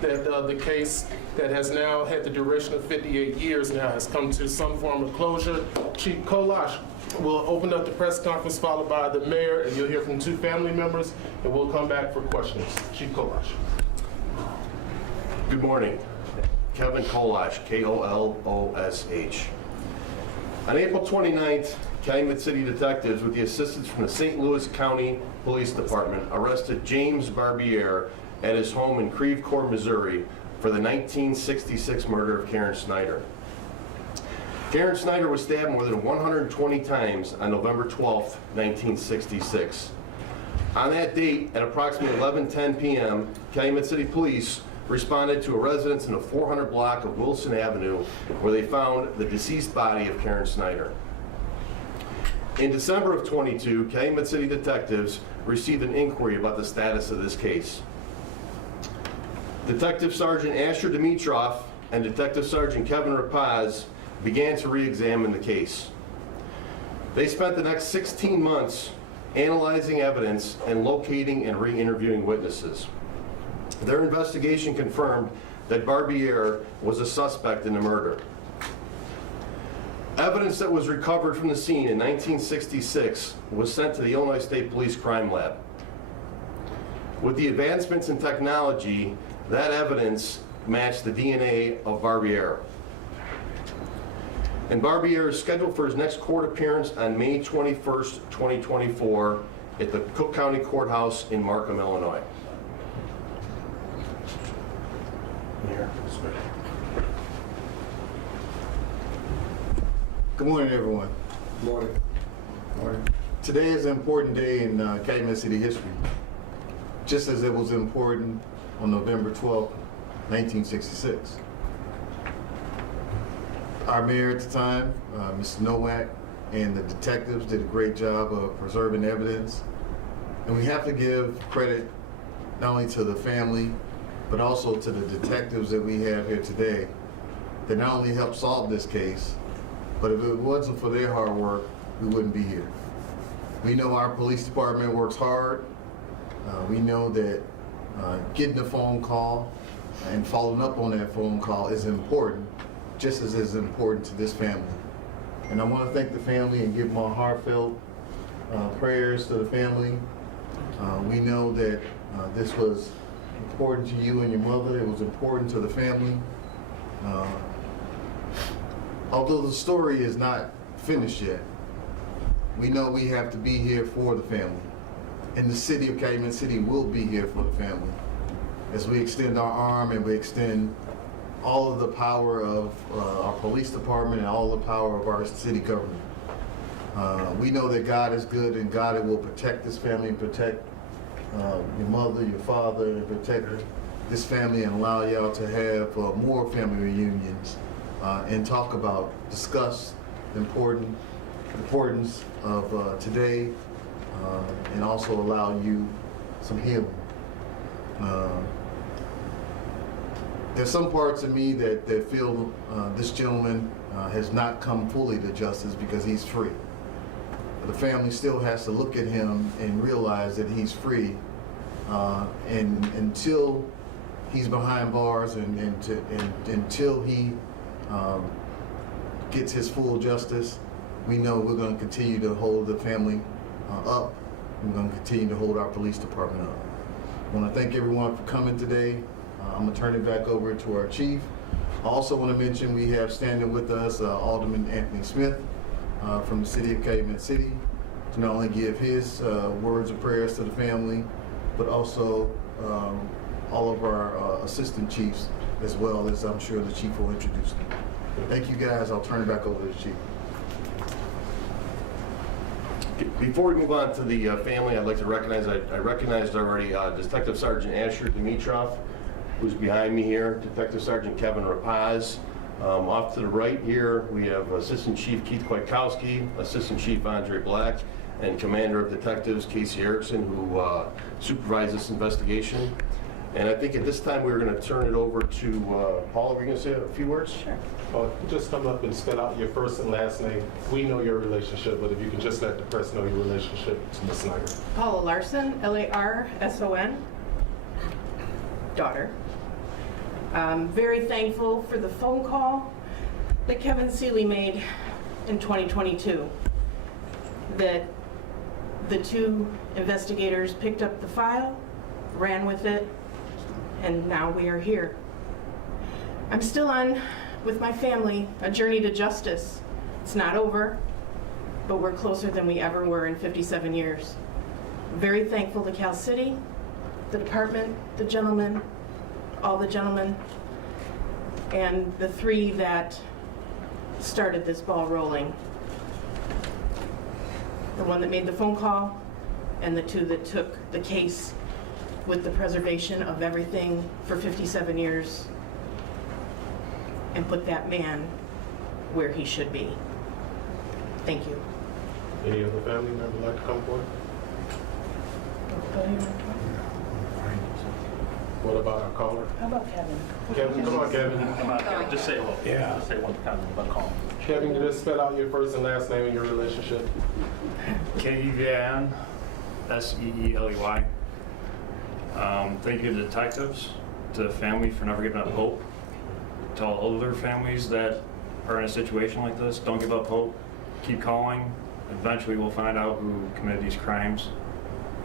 that the case that has now had the duration of 58 years now has come to some form of closure. Chief Kolash will open up the press conference, followed by the mayor, and you'll hear from 2 family members, and we'll come back for questions. Chief Kolash. Good morning. Kevin Kolash, K-O-L-O-S-H. On April 29th, Calumet City detectives, with the assistance from the St. Louis County Police Department, arrested James Barbier at his home in Creve Coeur, Missouri, for the 1966 murder of Karen Snyder. Karen Snyder was stabbed more than 120 times on November 12th, 1966. On that date, at approximately 11:10 p.m., Calumet City Police responded to a residence in a 400 block of Wilson Avenue where they found the deceased body of Karen Snyder. In December of 22, Calumet City detectives received an inquiry about the status of this case. Detective Sergeant Asher Dimitrov and Detective Sergeant Kevin Rapaz began to re-examine the case. They spent the next 16 months analyzing evidence and locating and re-interviewing witnesses. Their investigation confirmed that Barbier was a suspect in the murder. Evidence that was recovered from the scene in 1966 was sent to the Illinois State Police Crime Lab. With the advancements in technology, that evidence matched the DNA of Barbier. And Barbier is scheduled for his next court appearance on May 21st, 2024 at the Cook County Courthouse in Markham, Illinois. Good morning, everyone. Good morning. Morning. Today is an important day in Calumet City history, just as it was important on November 12, 1966. Our mayor at the time, Mr. Nowak, and the detectives did a great job of preserving evidence. And we have to give credit not only to the family, but also to the detectives that we have here today that not only helped solve this case, but if it wasn't for their hard work, we wouldn't be here. We know our police department works hard. We know that getting a phone call and following up on that phone call is important, just as it's important to this family. And I want to thank the family and give my heartfelt prayers to the family. We know that this was important to you and your mother. It was important to the family. Although the story is not finished yet, we know we have to be here for the family. And the city of Calumet City will be here for the family as we extend our arm and we extend all of the power of our police department and all the power of our city government. We know that God is good and God will protect this family and protect your mother, your father, and protect this family and allow y'all to have more family reunions and discuss the importance of today and also allow you some healing. There's some parts of me that feel this gentleman has not come fully to justice because he's free. The family still has to look at him and realize that he's free, and until he's behind bars and until he gets his full justice, we know we're going to continue to hold the family up. We're going to continue to hold our police department up. I want to thank everyone for coming today. I'm going to turn it back over to our chief. I also want to mention we have standing with us Alderman Anthony Smith from the city of Calumet City to not only give his words of prayers to the family, but also all of our assistant chiefs, as well as I'm sure the chief will introduce them. Thank you guys. I'll turn it back over to the chief. Before we move on to the family, I'd like to recognize, I recognized already Detective Sergeant Asher Dimitrov, who's behind me here, Detective Sergeant Kevin Rapaz. Off to the right here, we have Assistant Chief Keith Kwiatkowski, Assistant Chief Andre Black, and Commander of Detectives Casey Erickson, who supervised this investigation. And I think at this time we're going to turn it over to Paula. Are we going to say a few words? Sure. Just come up and spell out your first and last name. We know your relationship, but if you can just let the press know your relationship to Ms. Snyder. Paula Larson, Larson, daughter. I'm very thankful for the phone call that Kevin Seeley made in 2022, that the two investigators picked up the file, ran with it, and now we are here. I'm still on, with my family, a journey to justice. It's not over, but we're closer than we ever were in 57 years. I'm very thankful to Cal City, the department, the gentlemen, all the gentlemen, and the three that started this ball rolling. The one that made the phone call, and the two that took the case with the preservation of everything for 57 years and put that man where he should be. Thank you. Any other family member like to come forward? What about our caller? How about Kevin? Kevin, come on, Kevin. Come on, Kevin, just say hello. Yeah. Just say one comment about call. Kevin, can you just spell out your first and last name and your relationship? Kevin, Seeley. Thank you to the detectives, to the family for never giving up hope. To all other families that are in a situation like this, don't give up hope. Keep calling. Eventually we'll find out who committed these crimes.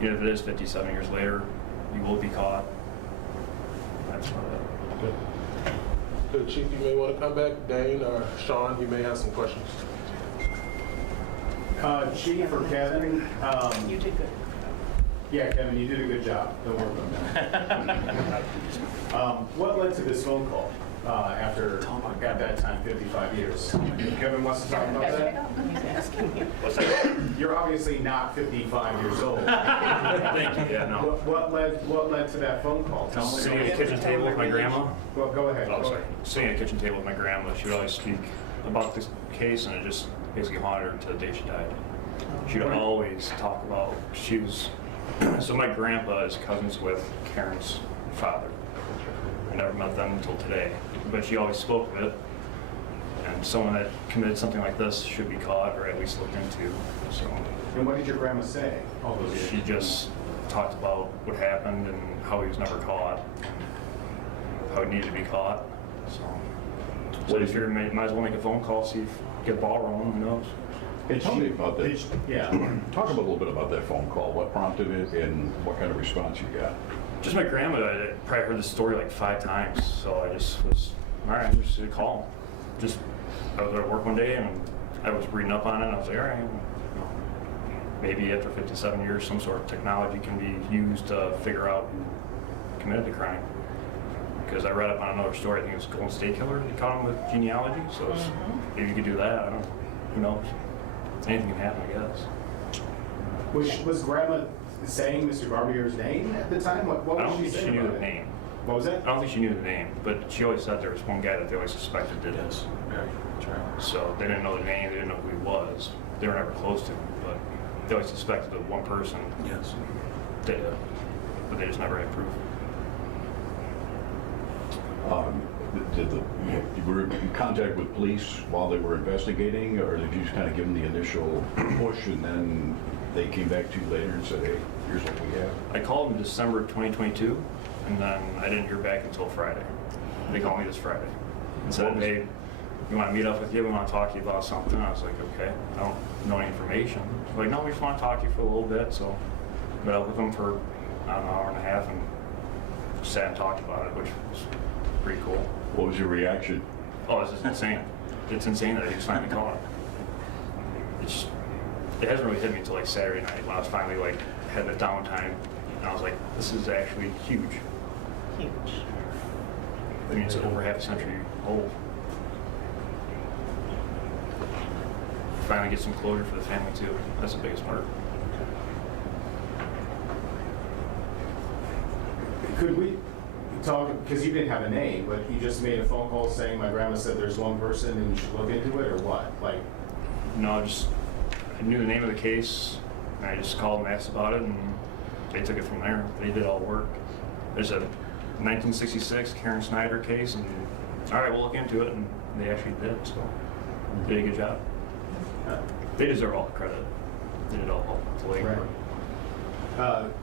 Even if it is 57 years later, you will be caught. That's about it. Good. Good, Chief, you may want to come back. Dane or Sean, you may have some questions. Chief or Kevin, You did good. yeah, Kevin, you did a good job. Don't work on that. What led to this phone call after at that time 55 years? Kevin wants to talk about that. He's asking you. What's that? You're obviously not 55 years old. Thank you. Yeah, no. What led to that phone call? Tell me. Sitting at the kitchen table with my grandma. Well, go ahead. Oh, sorry. Sitting at the kitchen table with my grandma, she would always speak about this case, and it just basically haunted her until the day she died. She'd always talk about, she was, so my grandpa is cousins with Karen's father. I never met them until today, but she always spoke of it. And someone that committed something like this should be caught or at least looked into. So And what did your grandma say all those years? she just talked about what happened and how he was never caught, how he needed to be caught. So if you might as well make a phone call, see if get the ball rolling. Who knows? Hey, tell me about that. Yeah. Talk a little bit about that phone call. What prompted it and what kind of response you got? Just my grandma. I probably heard the story like 5 times, so I just was all right. I'm just gonna call. Just I was at work one day and I was reading up on it. And I was like, all right, maybe after 57 years, some sort of technology can be used to figure out who committed the crime. Because I read up on another story. I think it was Golden State Killer. They caught him with genealogy, so maybe you could do that. I don't know. Who knows? Anything can happen, I guess. Was Grandma saying Mr. Barbier's name at the time? What I was don't she think she saying knew about the it? name. What was that? I don't think she knew the name, but she always said there was one guy that they always suspected did this. So they didn't know the name, they didn't know who he was. They were never close to him, but they always suspected the one person did it, but they just never had proof. You were in contact with police while they were investigating, or did you just kind of give them the initial push and then they came back to you later and said, hey, here's what we have? I called in December 2022, and then I didn't hear back until Friday. They called me this Friday and said, hey, we want to meet up with you, we want to talk to you about something. I was like, okay, I don't know any information. They're like, no, we just want to talk to you for a little bit. So I met up with them for an hour and a half and sat and talked about it, which was pretty cool. What was your reaction? Oh, this is insane. It's insane that he was finally caught. It hasn't really hit me until like Saturday night when I was finally like had the downtime, and I was like, this is actually huge. Huge. I mean, it's over half a century old. Finally get some closure for the family too. That's the biggest part. Could we talk, because you didn't have a name, but you just made a phone call saying my grandma said there's one person and you should look into it, or what? Like, No, I knew the name of the case, and I just called and asked about it, and they took it from there. They did all the work. There's a 1966 Karen Snyder case, and all right, we'll look into it, and they actually did, so they did a good job. They deserve all the credit. They did all the labor.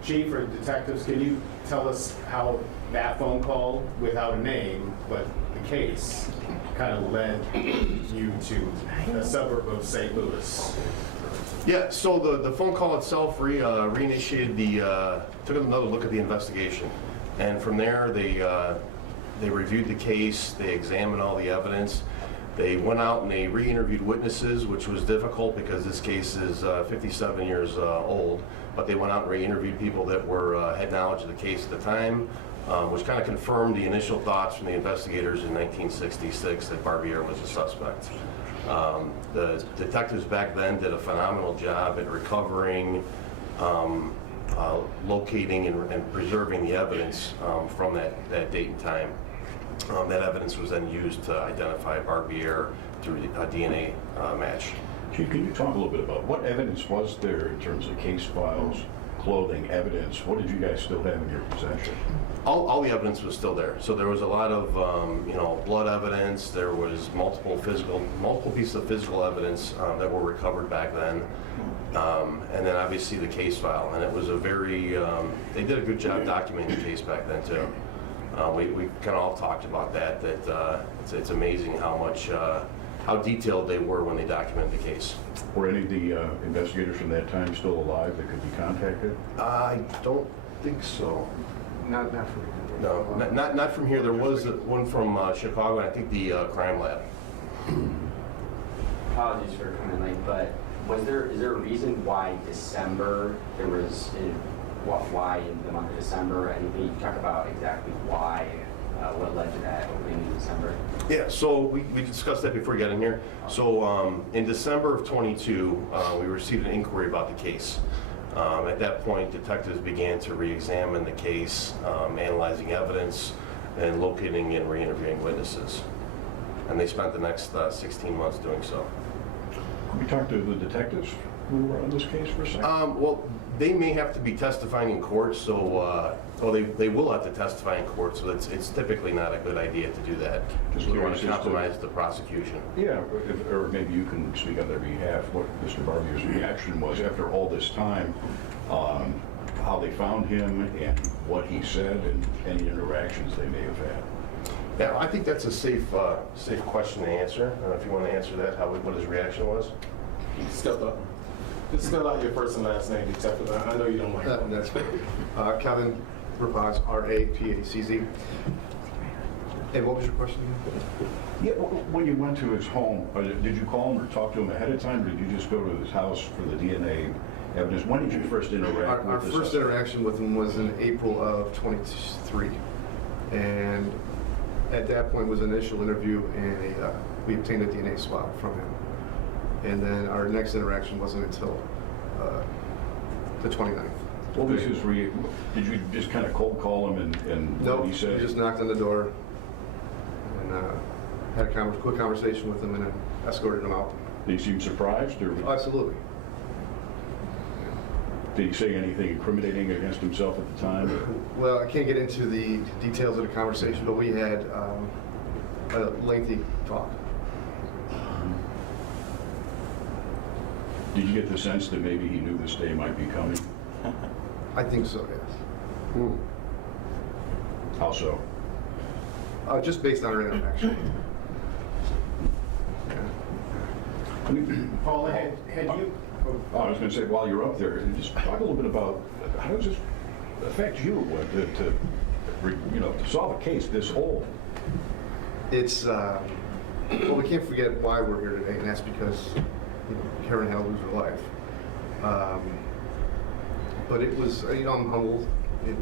Chief or detectives, can you tell us how that phone call without a name, but the case kind of led you to a suburb of St. Louis. Yeah, so the phone call itself reinitiated took another look at the investigation. And from there, they reviewed the case, they examined all the evidence. They went out and they re-interviewed witnesses, which was difficult because this case is 57 years old. But they went out and re-interviewed people that had knowledge of the case at the time, which kind of confirmed the initial thoughts from the investigators in 1966 that Barbier was a suspect. The detectives back then did a phenomenal job at recovering, locating, and preserving the evidence from that date and time. That evidence was then used to identify Barbier through a DNA match. Chief, can you talk a little bit about what evidence was there in terms of case files, clothing, evidence? What did you guys still have in your possession? All the evidence was still there. So there was a lot of blood evidence. There was multiple pieces of physical evidence that were recovered back then, and then obviously the case file. And it was they did a good job documenting the case back then too. We kind of all talked about that. It's amazing how detailed they were when they documented the case. Were any of the investigators from that time still alive that could be contacted? I don't think so. Not for me. No, not from here. There was one from Chicago, and I think the crime lab. Apologies for coming late, but is there a reason why December why in the month of December? Anything you talk about exactly why, what led to that opening in December? Yeah, so we discussed that before getting here. So in December of 22, we received an inquiry about the case. At that point, detectives began to re-examine the case, analyzing evidence, and locating and re-interviewing witnesses. And they spent the next 16 months doing so. Can we talk to the detectives who were on this case for a second? Well, they may have to be testifying in court, so they will have to testify in court, so it's typically not a good idea to do that. Just We want curious to as to- compromise the prosecution. Yeah, or maybe you can speak on their behalf, what Mr. Barbier's reaction was after all this time, how they found him and what he said and any interactions they may have had. Yeah, I think that's a safe question to answer. If you want to answer that, what his reaction was? Step up. Just spell out your first and last name, Detective. I know you don't like that. That's Kevin Rapaz, R-A-P-A-C-Z. And what was your question? Yeah, when you went to his home, did you call him or talk to him ahead of time, or did you just go to his house for the DNA evidence? When did you first interact Our with the first suspect? interaction with him was in April of 23. And at that point was an initial interview, and we obtained a DNA swab from him. And then our next interaction wasn't until the 29th. What was his did you just kind of cold call him and No, what we he said? just knocked on the door and had a quick conversation with him and then escorted him out. Did he seem surprised, or Absolutely. did he say anything incriminating against himself at the time? Well, I can't get into the details of the conversation, but we had a lengthy talk. Did you get the sense that maybe he knew this day might be coming? I think so, yes. How so? Just based on our interaction. Paula, had you? I was going to say, while you're up there, just talk a little bit about how does this affect you to solve a case this old? It's, well, we can't forget why we're here today, and that's because Karen had to lose her life. But it was, I'm humbled. We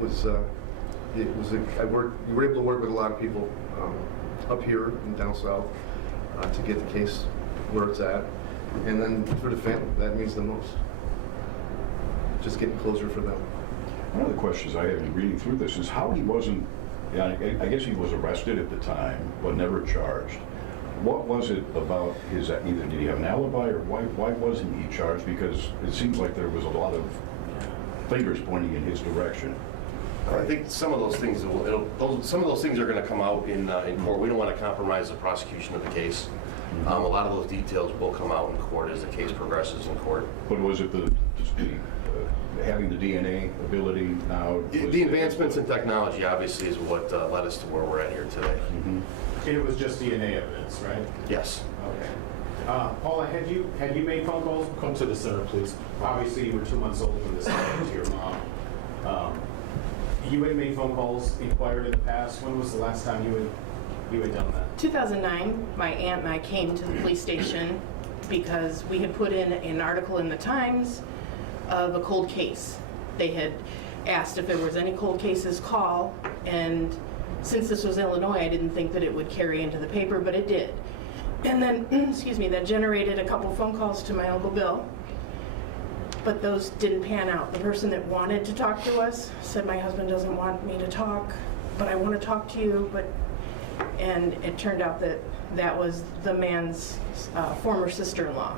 were able to work with a lot of people up here and down south to get the case where it's at. And then for the family, that means the most. Just getting closer for them. One of the questions I have in reading through this is how he wasn't, I guess he was arrested at the time, but never charged. What was it about his, either did he have an alibi or why wasn't he charged? Because it seems like there was a lot of fingers pointing in his direction. I think some of those things are going to come out in court. We don't want to compromise the prosecution of the case. A lot of those details will come out in court as the case progresses in court. But was it the having the DNA ability now? The advancements in technology obviously is what led us to where we're at here today. Mhm. It was just DNA evidence, right? Yes. Okay. Paula, had you made phone calls? Come to the center, please. Obviously, you were 2 months old when this happened to your mom. You had made phone calls, inquired in the past. When was the last time you had done that? 2009, my aunt and I came to the police station because we had put in an article in the Times of a cold case. They had asked if there was any cold cases, call, and since this was Illinois, I didn't think that it would carry into the paper, but it did. And then, excuse me, that generated a couple phone calls to my Uncle Bill, but those didn't pan out. The person that wanted to talk to us said, my husband doesn't want me to talk, but I want to talk to you, and it turned out that that was the man's former sister-in-law.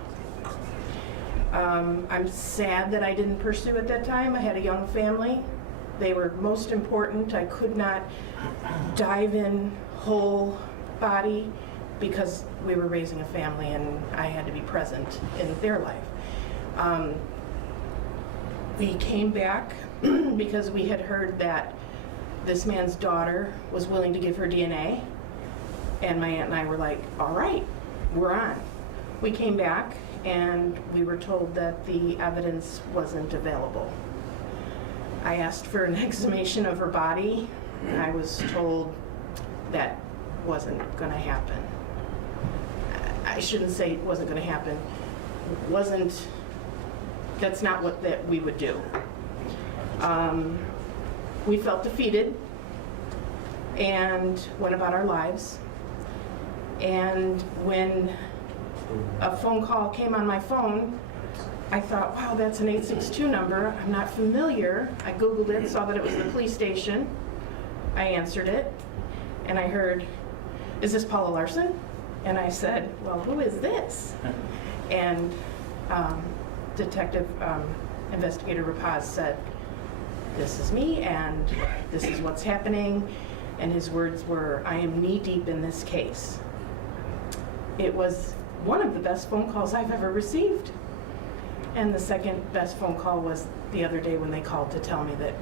I'm sad that I didn't pursue at that time. I had a young family. They were most important. I could not dive in whole body because we were raising a family and I had to be present in their life. We came back because we had heard that this man's daughter was willing to give her DNA, and my aunt and I were like, all right, we're on. We came back and we were told that the evidence wasn't available. I asked for an exhumation of her body. I was told that wasn't going to happen. I shouldn't say it wasn't going to happen. That's not what that we would do. We felt defeated and went about our lives. And when a phone call came on my phone, I thought, wow, that's an 862 number. I'm not familiar. I Googled it, saw that it was the police station. I answered it, and I heard, is this Paula Larson? And I said, well, who is this? And Investigator Rapaz said, this is me, and this is what's happening. And his words were, I am knee-deep in this case. It was one of the best phone calls I've ever received. And the second best phone call was the other day when they called to tell me that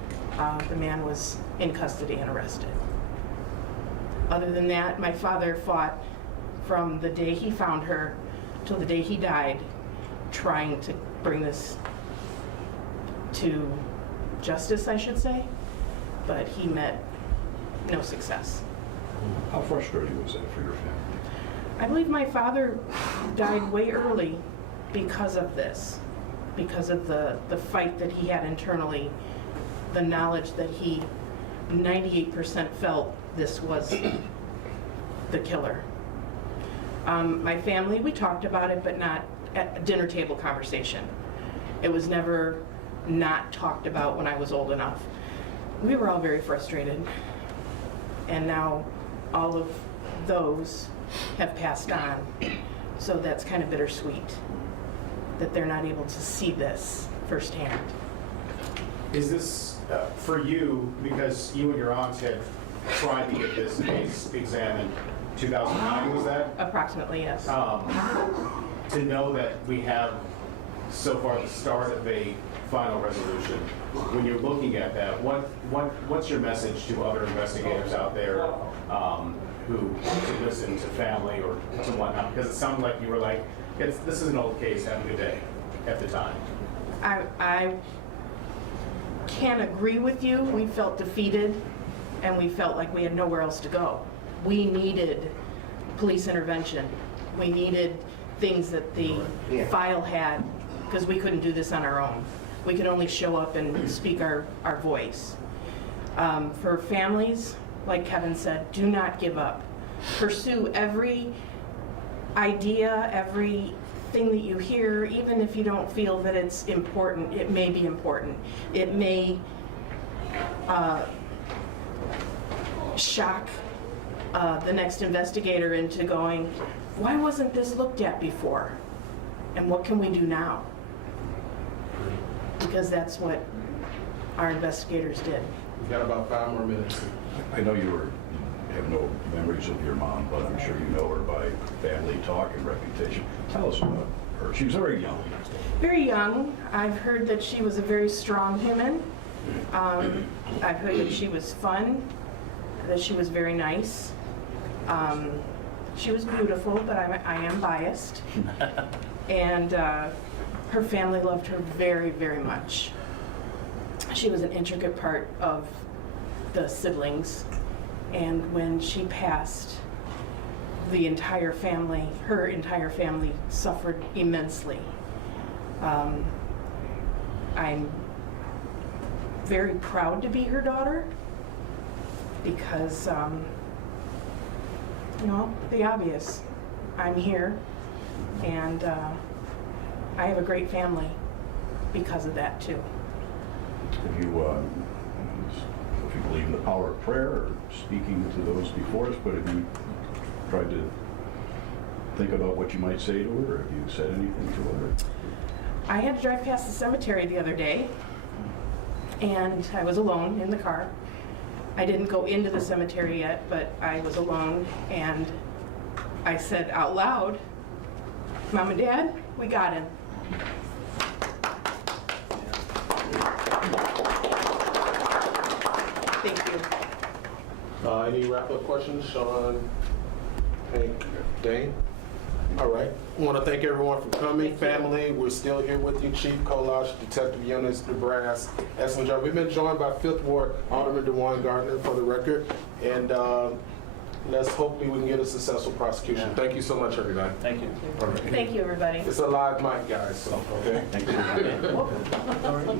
the man was in custody and arrested. Other than that, my father fought from the day he found her till the day he died, trying to bring this to justice, I should say, but he met no success. How frustrating was that for your family? I believe my father died way early because of this, because of the fight that he had internally, the knowledge that he 98% felt this was the killer. My family, we talked about it, but not at a dinner table conversation. It was never not talked about when I was old enough. We were all very frustrated, and now all of those have passed on, so that's kind of bittersweet that they're not able to see this firsthand. Is this for you, because you and your aunts had tried to get this case examined, 2009 was that? Approximately, yes. To know that we have so far the start of a final resolution, when you're looking at that, what's your message to other investigators out there who listen to family or to whatnot? Because it sounded like you were like, this is an old case, have a good day at the time. I can't agree with you. We felt defeated, and we felt like we had nowhere else to go. We needed police intervention. We needed things that the file had, because we couldn't do this on our own. We could only show up and speak our voice. For families, like Kevin said, do not give up. Pursue every idea, everything that you hear, even if you don't feel that it's important. It may be important. It may shock the next investigator into going, why wasn't this looked at before? And what can we do now? Because that's what our investigators did. We've got about 5 more minutes. I know you have no memories of your mom, but I'm sure you know her by family talk and reputation. Tell us about her? She was very young. Very young. I've heard that she was a very strong human. I've heard that she was fun, that she was very nice. She was beautiful, but I am biased. And her family loved her very, very much. She was an intricate part of the siblings. And when she passed, the entire family, her entire family, suffered immensely. I'm very proud to be her daughter because, you know, the obvious. I'm here, and I have a great family because of that, too. If you believe in the power of prayer or speaking to those before us, but have you tried to think about what you might say to her? Have you said anything to her? I had to drive past the cemetery the other day, and I was alone in the car. I didn't go into the cemetery yet, but I was alone, and I said out loud, "Mom and Dad, we got him." Thank you. Any wrap-up questions, Sean, Hank, Dane? All right. I want to thank everyone for coming. Family, we're still here with you. Chief Kolash, Detective Eunice DeBrass, excellent job. We've been joined by 5th Ward Alderman DeWan Gardner for the record. And let's hopefully we can get a successful prosecution. Thank you so much, everybody. Thank you. All right. Thank you, everybody. It's a live mic, guys, so, okay? Thank you.